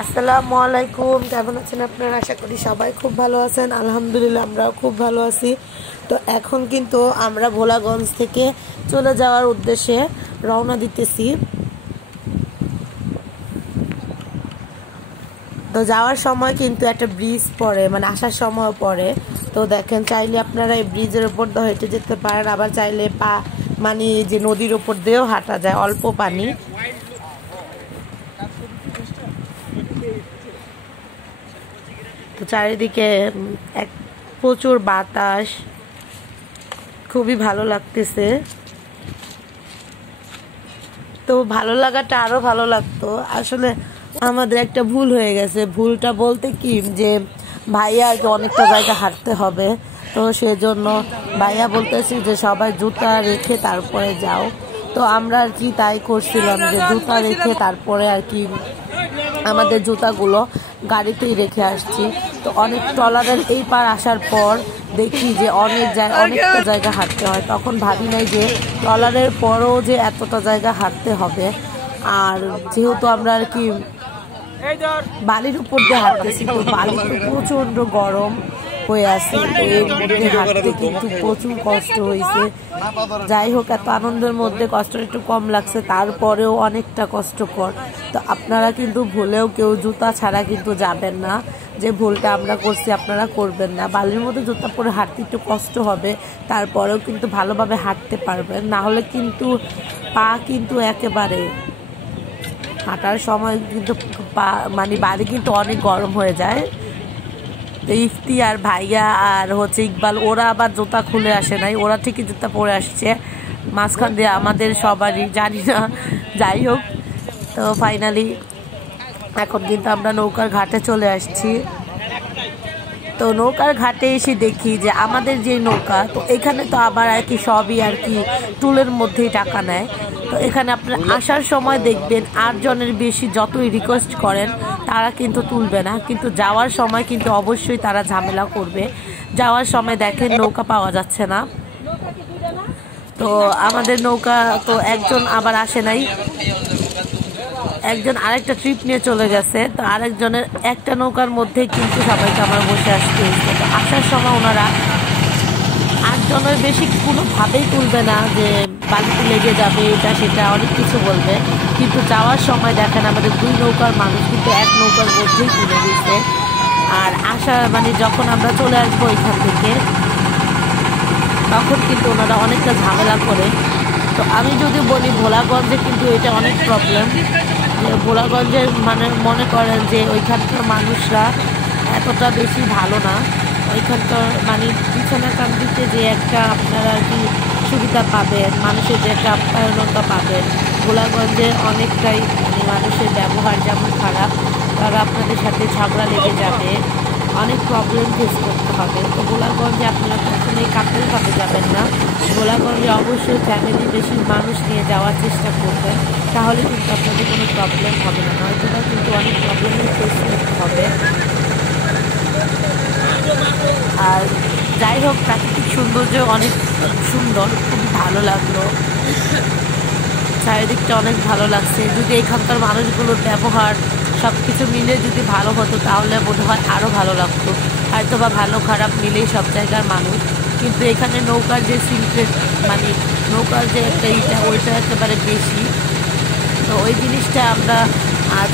আসসালামু আলাইকুম। কেমন আছেন আপনারা? আশা করি সবাই খুব ভালো আছেন। আলহামদুলিল্লাহ আমরাও খুব ভালো আছি। তো এখন কিন্তু আমরা ভোলাগঞ্জ থেকে চলে যাওয়ার উদ্দেশ্যে রওনা দিতেছি। তো যাওয়ার সময় কিন্তু একটা ব্রিজ পড়ে, মানে আসার সময় পড়ে। তো দেখেন, চাইলে আপনারা এই ব্রিজের উপর দিয়ে হেঁটে যেতে পারেন, আবার চাইলে মানে যে নদীর উপর দিয়েও হাঁটা যায়, অল্প পানি। তো চারিদিকে এক প্রচুর বাতাস, খুবই ভালো লাগতেছে। তো ভালো লাগাটা আরো ভালো লাগতো। আসলে আমাদের একটা ভুল হয়ে গেছে। ভুলটা বলতে কি, যে ভাইয়া অনেকটা জায়গা হাঁটতে হবে, তো সেজন্য ভাইয়া বলতেছি যে সবাই জুতা রেখে তারপরে যাও। তো আমরা আর কি তাই করছিলাম, যে জুতা রেখে তারপরে আর কি আমাদের জুতাগুলো গাড়িতেই রেখে আসছি। তো অনেক ট্রলারের এই পার আসার পর দেখি যে অনেকটা জায়গা হাঁটতে হয়। তখন ভাবি নাই যে ট্রলারের পরও যে এতটা জায়গা হাঁটতে হবে। আর যেহেতু আমরা আর কি বালির উপর দিয়ে হাঁটতেছি, তো বালি তো প্রচন্ড গরম হয়ে আছে। তো এর মধ্যে হাঁটতে কিন্তু প্রচুর কষ্ট হয়েছে। যাই হোক, এত আনন্দের মধ্যে কষ্টটা একটু কম লাগছে, তারপরেও অনেকটা কষ্টকর। তো আপনারা কিন্তু ভুলেও কেউ জুতা ছাড়া কিন্তু যাবেন না। যে ভুলটা আমরা করছি আপনারা করবেন না। বালির মধ্যে জুতা পরে হাঁটতে একটু কষ্ট হবে, তারপরেও কিন্তু ভালোভাবে হাঁটতে পারবেন। না হলে কিন্তু পা কিন্তু একেবারে হাঁটার সময় কিন্তু মানে বাড়ি কিন্তু অনেক গরম হয়ে যায়। ইফতি আর ভাইয়া আর ইকবাল, ওরা আবার জুতা খুলে আসে নাই, ওরা ঠিকই জুতা পরে আসছে মাঝখান দিয়ে আমাদের সবারই, জানি না। যাই হোক, তো ফাইনালি এখন কিন্তু আমরা নৌকার ঘাটে চলে আসছি। তো নৌকার ঘাটে এসে দেখি যে আমাদের যে নৌকা, তো এখানে তো আবার আর কি সবই আর কি টুলের মধ্যেই টাকা নেয়। তো এখানে আপনার আসার সময় দেখবেন 8 জনের বেশি যতই রিকোয়েস্ট করেন তারা কিন্তু তুলবে না, কিন্তু যাওয়ার সময় কিন্তু অবশ্যই তারা ঝামেলা করবে। যাওয়ার সময় দেখেন নৌকা পাওয়া যাচ্ছে না। তো আমাদের নৌকা তো একজন আবার আসে নাই, একজন আরেকটা ট্রিপ নিয়ে চলে গেছে। তো আরেকজনের একটা নৌকার মধ্যে কিন্তু সবাইকে আমার বসে আসতে হয়েছে। তো আসার সময় ওনারা 8 জনের বেশি কোনোভাবেই তুলবে না, যে বালিতে লেগে যাবে, এটা সেটা অনেক কিছু বলবে। কিন্তু যাওয়ার সময় দেখেন আমাদের 2 নৌকার মানুষ কিন্তু এক নৌকার মধ্যেই তুলে দিচ্ছে। আর মানে যখন আমরা চলে আসবো এখান থেকে, তখন কিন্তু ওনারা অনেকটা ঝামেলা করে। তো আমি যদি বলি ভোলাগঞ্জে কিন্তু এটা অনেক প্রবলেম। ভোলাগঞ্জের মানে মনে করেন যে ওইখানকার মানুষরা এতটা বেশি ভালো না। ওইখানকার মানে পিছনে কান্ট্রিতে যে একটা আপনারা আর কি সুবিধা পাবেন, মানুষের যে একটা আপ্যায়নতা পাবেন, ভোলাগঞ্জে অনেকটাই মানে মানুষের ব্যবহার যেমন খারাপ, তারা আপনাদের সাথে ঝগড়া লেগে যাবে, অনেক প্রবলেম ফেস করতে হবে। তো ভোলাগঞ্জে আপনারা কখনোই কাপেলভাবে যাবেন না। ভোলাগঞ্জে অবশ্যই ফ্যামিলি বেশি মানুষ নিয়ে যাওয়ার চেষ্টা করবেন, তাহলে কিন্তু আপনাদের কোনো প্রবলেম হবে না, নয়তো কিন্তু অনেক প্রবলেমের ফেস করতে হবে। আর যাই হোক, প্রাকৃতিক সৌন্দর্য অনেক সুন্দর, খুব ভালো লাগলো, চারিদিকটা অনেক ভালো লাগছে। যদি এখানকার মানুষগুলোর ব্যবহার সব কিছু মিলে যদি ভালো হতো তাহলে বোধ হয় আরও ভালো লাগতো। হয়তো বা ভালো খারাপ মিলেই সব জায়গার মানুষ, কিন্তু এখানে নৌকার যে সিক্রেট, মানে নৌকার যে একটা ওইটা একেবারে বেশি। তো ওই জিনিসটা আমরা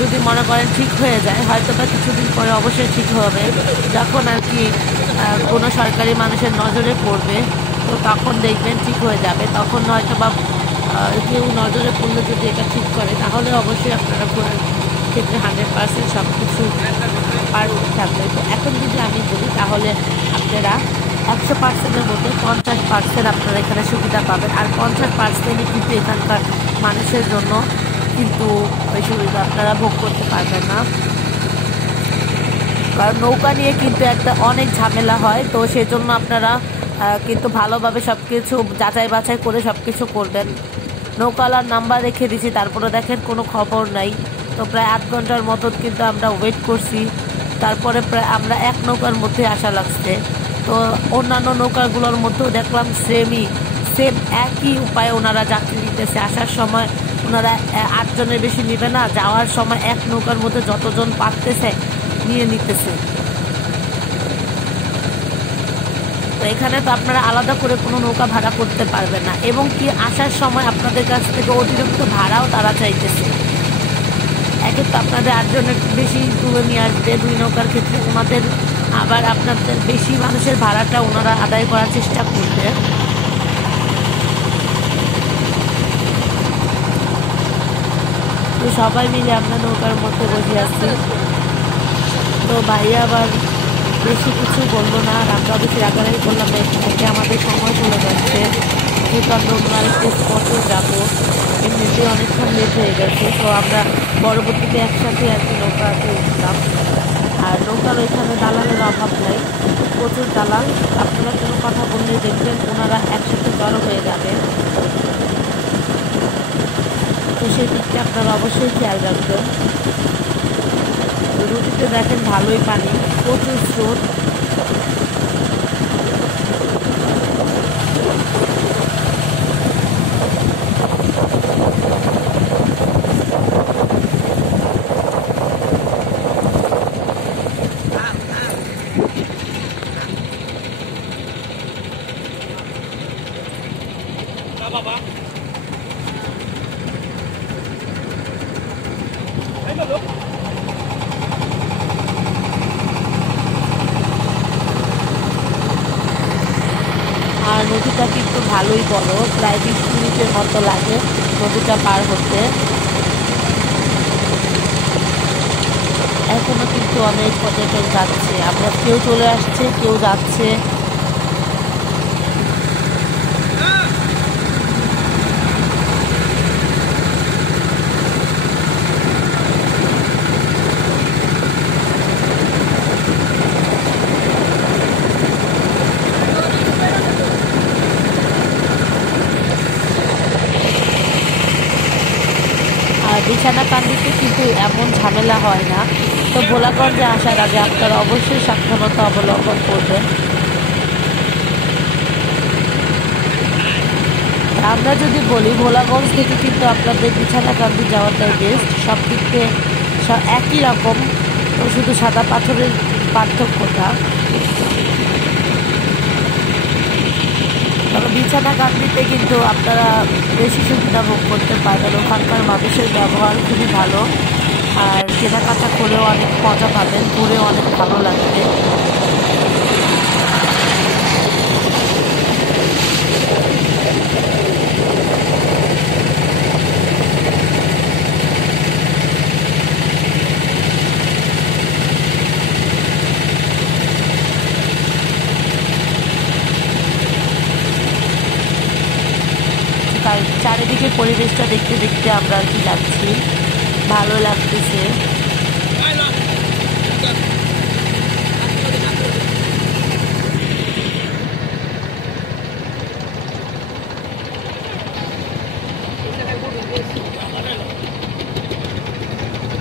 যদি মনে করেন ঠিক হয়ে যায়, হয়তো বা কিছুদিন পরে অবশ্যই ঠিক হবে। যখন আর কি কোনো সরকারি মানুষের নজরে পড়বে, তো তখন দেখবেন ঠিক হয়ে যাবে। তখন হয়তো বা কেউ নজরে পড়লে যদি এটা ঠিক করে, তাহলে অবশ্যই আপনারা ঘোরার ক্ষেত্রে 100% সব কিছু পারফেক্ট থাকবে। তো এখন যদি আমি বলি, তাহলে আপনারা 100%-এর মধ্যে 50% আপনারা এখানে সুবিধা পাবেন। আর 50%ই কিন্তু এখানকার মানুষের জন্য কিন্তু ওই সুবিধা আপনারা ভোগ করতে পারবেন না, কারণ নৌকা নিয়ে কিন্তু একটা অনেক ঝামেলা হয়। তো সেজন্য আপনারা কিন্তু ভালোভাবে সব কিছু যাচাই বাছাই করে সব কিছু করবেন। নৌকালার নাম্বার রেখে দিয়েছি, তারপরে দেখেন কোনো খবর নাই। তো প্রায় 8 ঘন্টার মতন কিন্তু আমরা ওয়েট করছি, তারপরে প্রায় আমরা এক নৌকার মধ্যে আসা লাগছে। তো অন্যান্য নৌকাগুলোর মধ্যেও দেখলাম সেম একই উপায়ে ওনারা যাত্রী নিতেছে। আসার সময় ওনারা 8 জনের বেশি নেবে না, যাওয়ার সময় এক নৌকার মধ্যে যতজন পারতেছে নিয়ে নিতেছে। তো এখানে তো আপনারা আলাদা করে কোনো নৌকা ভাড়া করতে পারবেন না, এবং কি আসার সময় আপনাদের কাছ থেকে অতিরিক্ত ভাড়াও তারা চাইতেছে। একে তো আপনাদের 8 জনের বেশি তুলে নিয়ে আসবে 2 নৌকার ক্ষেত্রে, ওনাদের আবার আপনাদের বেশি মানুষের ভাড়াটা ওনারা আদায় করার চেষ্টা করবে। তো সবাই মিলে আমরা নৌকার মধ্যে বসে আছি। তো ভাইয়া আবার বেশি কিছু বললো না, আর আমরা বেশি রাগারাগি করলাম না, একে আমাদের সময় চলে যাচ্ছে, যেহেতু আমরা অন্য আরেকটা স্পটে যাবো, এমনিতে অনেকক্ষণ লেট হয়ে গেছে। তো আমরা পরবর্তীতে একসাথে আর কি নৌকাতে উঠলাম। আর নৌকার ওইখানে দালালের অভাব নাই, প্রচুর দালাল, আপনারা কোনো কথা বললে দেখবেন ওনারা একসাথে জড়ো হয়ে যাবে। তো সেই দিকটা আপনারা অবশ্যই খেয়াল রাখবেন। নদীতে দেখেন ভালোই পানি, প্রচুর স্রোত। আর নদীটা কিন্তু ভালোই বড়, প্রায় 20 মিনিটের মতো লাগে নদীটা পার হতে। এখনো কিন্তু অনেক পর্যটক যাচ্ছে, আমরা কেউ চলে আসছে কেউ যাচ্ছে। বিছানাকান্দিতে কিন্তু এমন ঝামেলা হয় না। তো ভোলাগঞ্জে আসার আগে আপনারা অবশ্যই সাবধানতা অবলম্বন করবেন। আমরা যদি বলি ভোলাগঞ্জ থেকে কিন্তু আপনাদের বিছানাকান্দি যাওয়াটাই বেস্ট, সব দিক থেকে একই রকম, তো শুধু সাদা পাথরের পার্থক্যটা। তবে বিছানাকান্দিতে কিন্তু আপনারা বেশি সুবিধা ভোগ করতে পারবেন, ওখানকার মানুষের ব্যবহার খুবই ভালো, আর কেনাকাটা করেও অনেক মজা পাবেন, ঘুরেও অনেক ভালো লাগবে। চারিদিকে পরিবেশটা দেখতে দেখতে আমরা আর কি যাচ্ছি, ভালো লাগতেছে।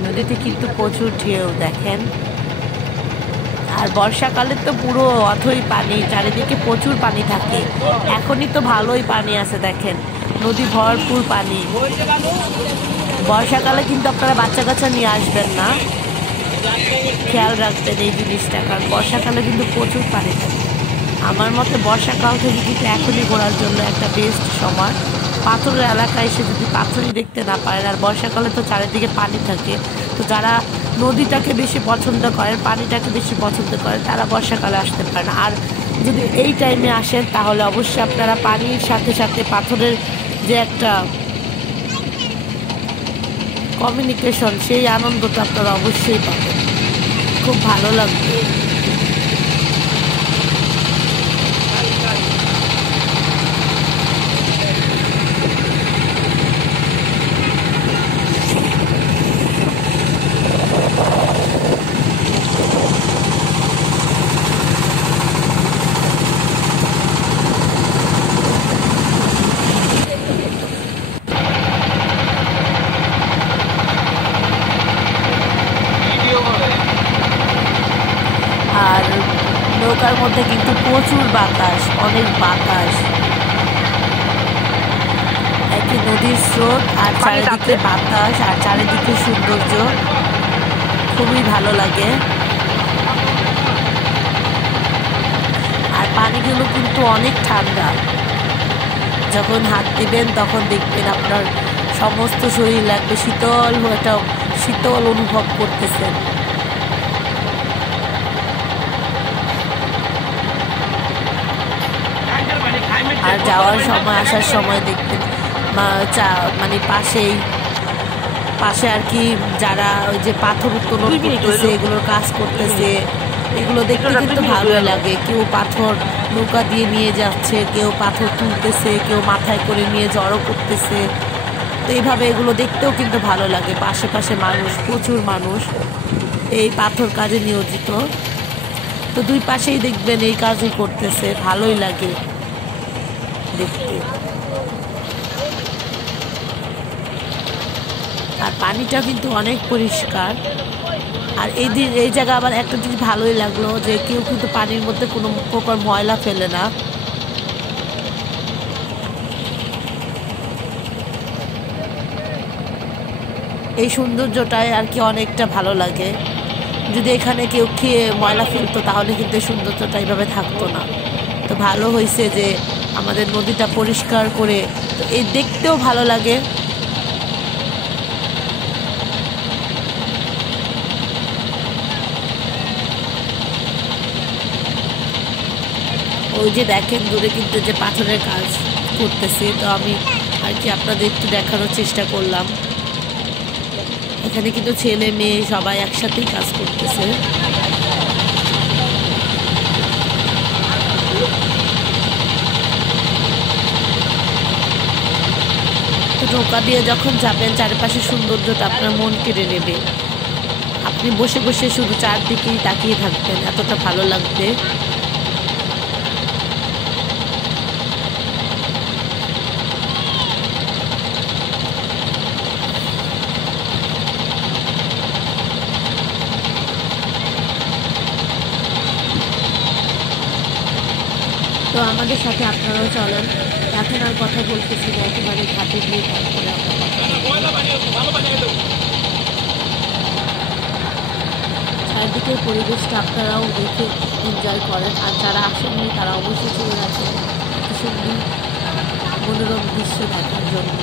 নদীতে কিন্তু প্রচুর ঢেউ দেখেন, আর বর্ষাকালে তো পুরো অথই পানি, চারিদিকে প্রচুর পানি থাকে। এখনই তো ভালোই পানি আছে দেখেন, নদী ভরপুর পানি। বর্ষাকালে কিন্তু আপনারা বাচ্চা কাচ্চা নিয়ে আসবেন না, খেয়াল রাখবেন এই জিনিসটা, কারণ বর্ষাকালে কিন্তু প্রচুর পানি থাকে। আমার মতে বর্ষাকাল থেকে কিন্তু এখনই ঘোরার জন্য একটা বেস্ট সময়। পাথরের এলাকায় এসে যদি পাথরই দেখতে না পারেন, আর বর্ষাকালে তো চারিদিকে পানি থাকে, তো যারা নদীটাকে বেশি পছন্দ করেন, পানিটাকে বেশি পছন্দ করেন, তারা বর্ষাকালে আসতে পারেন। আর যদি এই টাইমে আসেন তাহলে অবশ্যই আপনারা পানির সাথে সাথে পাথরের যে একটা কমিউনিকেশন, সেই আনন্দটা আপনারা অবশ্যই পাবেন, খুব ভালো লাগবে। আর নৌকার মধ্যে কিন্তু প্রচুর বাতাস, অনেক বাতাস, চারিদিকে নদীর স্রোত আর চারিদিকে বাতাস আর চারিদিকে সৌন্দর্য, খুবই ভালো লাগে। আর পানিগুলো কিন্তু অনেক ঠান্ডা, যখন হাত দিবেন তখন দেখবেন আপনার সমস্ত শরীর লাগবে শীতল, একটা শীতল অনুভব করতেছেন। আর যাওয়ার সময় আসার সময় দেখবেন মানে পাশে আর কি যারা ওই যে পাথর উত্তোলন করতেছে, এগুলোর কাজ করতেছে, এগুলো দেখতে কিন্তু ভালোই লাগে। কেউ পাথর নৌকা দিয়ে নিয়ে যাচ্ছে, কেউ পাথর তুলতেছে, কেউ মাথায় করে নিয়ে জড়ো করতেছে। তো এইভাবে এগুলো দেখতেও কিন্তু ভালো লাগে। পাশে মানুষ, প্রচুর মানুষ এই পাথর কাজে নিয়োজিত। তো দুই পাশেই দেখবেন এই কাজই করতেছে, ভালোই লাগে দেখতে। আর পানিটা কিন্তু অনেক পরিষ্কার। আর এই জায়গা আবার একটা জিনিস ভালোই লাগলো যে কেউ কিন্তু পানির মধ্যে কোনো প্রকার ময়লা ফেলে না। এই সৌন্দর্যটাই আর কি অনেকটা ভালো লাগে। যদি এখানে কেউ খেয়ে ময়লা ফেলতো তাহলে কিন্তু এই সৌন্দর্যটা এইভাবে থাকতো না। তো ভালো হয়েছে যে আমাদের নদীটা পরিষ্কার করে, তো এই দেখতেও ভালো লাগে। ওই যে দেখেন দূরে কিন্তু যে পাথরের কাজ করতেছে, তো আমি আর কি আপনাদের একটু দেখানোর চেষ্টা করলাম। এখানে কিন্তু ছেলে মেয়ে সবাই একসাথেই কাজ করতেছে। তো নৌকা দিয়ে যখন যাবেন চারপাশের সৌন্দর্যটা আপনার মন কেড়ে নেবে। আপনি বসে বসে শুধু চারদিকেই তাকিয়ে থাকবেন, এতটা ভালো লাগবে। তো আমাদের সাথে আপনারাও চলেন। এখন আর কথা বলতেছি না, একেবারে ঘাটে গিয়ে তারপরে চারিদিকের পরিবেশটা আপনারাও দেখে এনজয় করেন। আর যারা আসেননি তারা অবশ্যই চলে আসেন সুন্দর মনোরম দৃশ্য দেখার জন্য।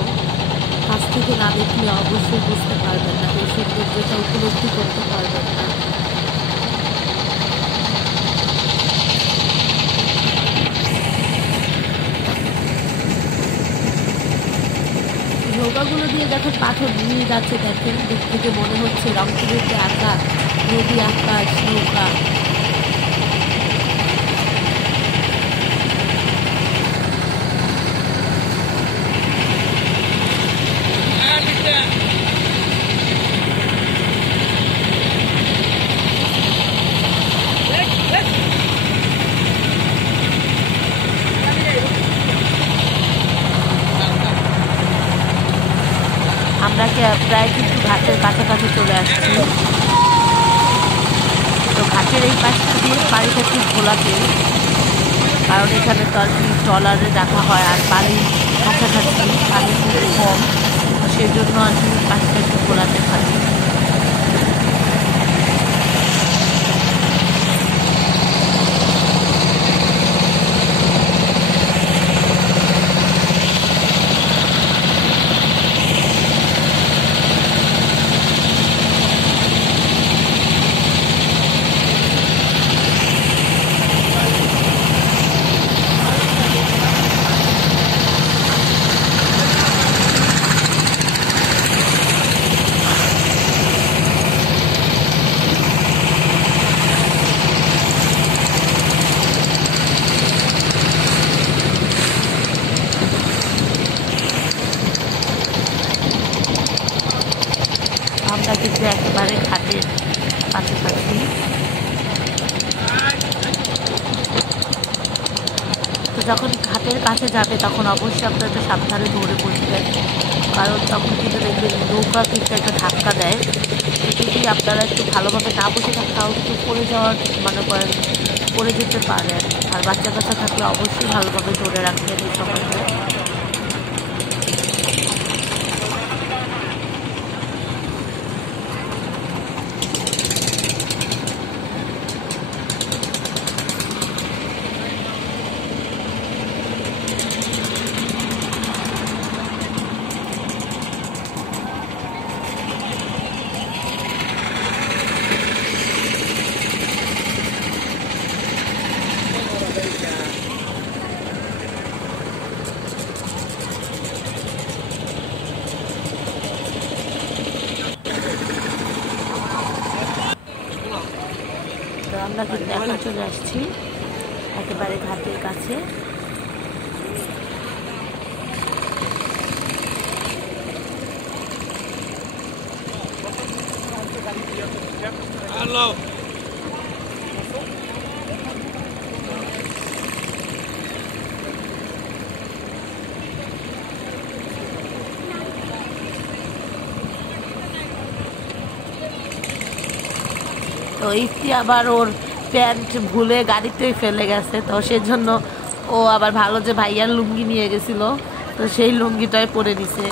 কাছ থেকে না দেখলে অবশ্যই বুঝতে পারবেন না, এই সৌন্দর্যটা উপলব্ধি করতে পারবেন না। নৌকাগুলো দিয়ে যখন পাথর নিয়ে যাচ্ছে দেখেন, দিক থেকে মনে হচ্ছে রংপুরের যে আকাশ, নদী, আকাশ, নৌকা। আমরা প্রায় কিন্তু ঘাটের কাছাকাছি চলে আসছি। তো ঘাটের এই পাশটা দিয়ে পানিটা খুব ঘোলাতে, কারণ এখানে তো আর কি ট্রলারে রাখা হয় আর বালির কাছাকাছি পানি খুব কম, তো সেই জন্য আর কি পাশটা একটু ঘোলাতে থাকে। আমরা কিন্তু একেবারে ঘাটের কাছাকাছি। তো যখন ঘাটের কাছে যাবে তখন অবশ্যই আপনারা একটু সাবধানে দৌড়ে বসবেন, কারণ তখন কিন্তু দেখবেন নৌকা কিন্তু একটা ধাক্কা দেয়। যদি আপনারা একটু ভালোভাবে না বসে থাকাও একটু পড়ে যাওয়ার মনে করেন, পড়ে যেতে পারেন। আর বাচ্চা কাচ্চা থাকলে অবশ্যই ভালোভাবে ধরে রাখবেন এই সময়টা। আমরা কিন্তু এখন চলে আসছি একেবারে ঘাটের কাছে। হ্যালো তো ইফতি আবার ওর প্যান্ট ভুলে গাড়িতেই ফেলে গেছে, তো সেজন্য ও আবার ভালো যে ভাইয়ার লুঙ্গি নিয়ে গেছিল, তো সেই লুঙ্গিটাই পরে নিছে।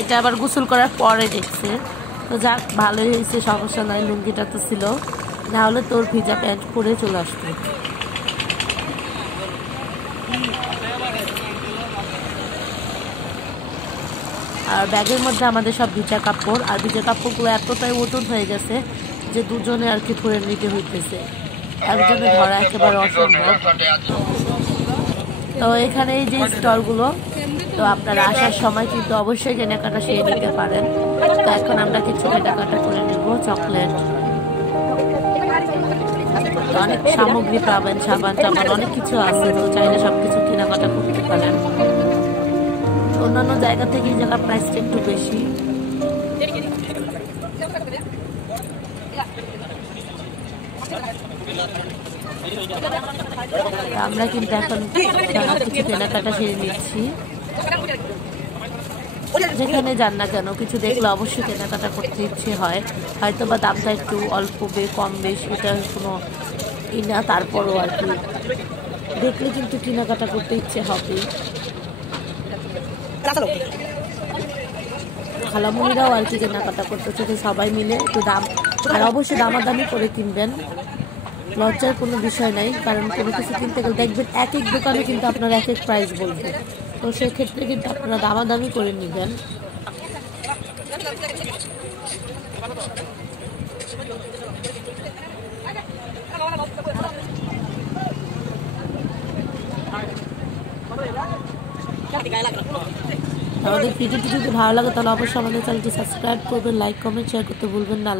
এটা আবার গোসল করার পরে দেখছে, তো যাক ভালোই হয়েছে, সমস্যা নয়, লুঙ্গিটা তো ছিল, না হলে তোর ভিজা প্যান্ট পরে চলে আসতো। আর ব্যাগের মধ্যে আমাদের সব ভিজা কাপড়, আর ভিজা কাপড়গুলো এতটাই ওজন হয়ে গেছে যে দুজনে আর কি ধরে নিতে হইতেছে, একজনে ধরা একেবারে অসম্ভব। তো এখানে এই যে স্টলগুলো, তো আপনারা আসার সময় কিন্তু অবশ্যই কেনাকাটা সেরে নিতে পারেন। তো এখন আমরা কিছু কেনাকাটা করে নেব, চকলেট, অনেক সামগ্রী পাবেন, সাবান টাবান অনেক কিছু আছে, তো চাইলে সবকিছু কেনাকাটা করতে পারেন। অন্যান্য জায়গা থেকে এই জায়গার প্রাইসটা একটু বেশি। আমরা কিন্তু এখন কিছু কেনাকাটা সেরে নিচ্ছি। যেখানে যান না কেন কিছু দেখলে অবশ্যই কেনাকাটা করতে ইচ্ছে হয়, হয়তো বা দামটা একটু অল্প কম বেশ এটা কোনো ই না, তারপরও আর কি দেখলে কিন্তু কেনাকাটা করতে ইচ্ছে হবে। খালামুনিরাও আর কি কেনাকাটা করতেছে, তো সবাই মিলে একটু দাম, আর অবশ্যই দামাদামি করে কিনবেন, লজ্জার কোনো বিষয় নাই, কারণ কোনো কিছু কিনতে গেলে দেখবেন এক এক দোকানে কিন্তু আপনারা এক এক প্রাইস বলবেন, তো সেক্ষেত্রে কিন্তু আপনারা দামাদামি করে নেবেন। আমাদের ভিডিওটি যদি ভালো লাগে তাহলে অবশ্যই আমাদের চ্যানেলটি সাবস্ক্রাইব করবেন, লাইক কমেন্ট শেয়ার করতে ভুলবেন না।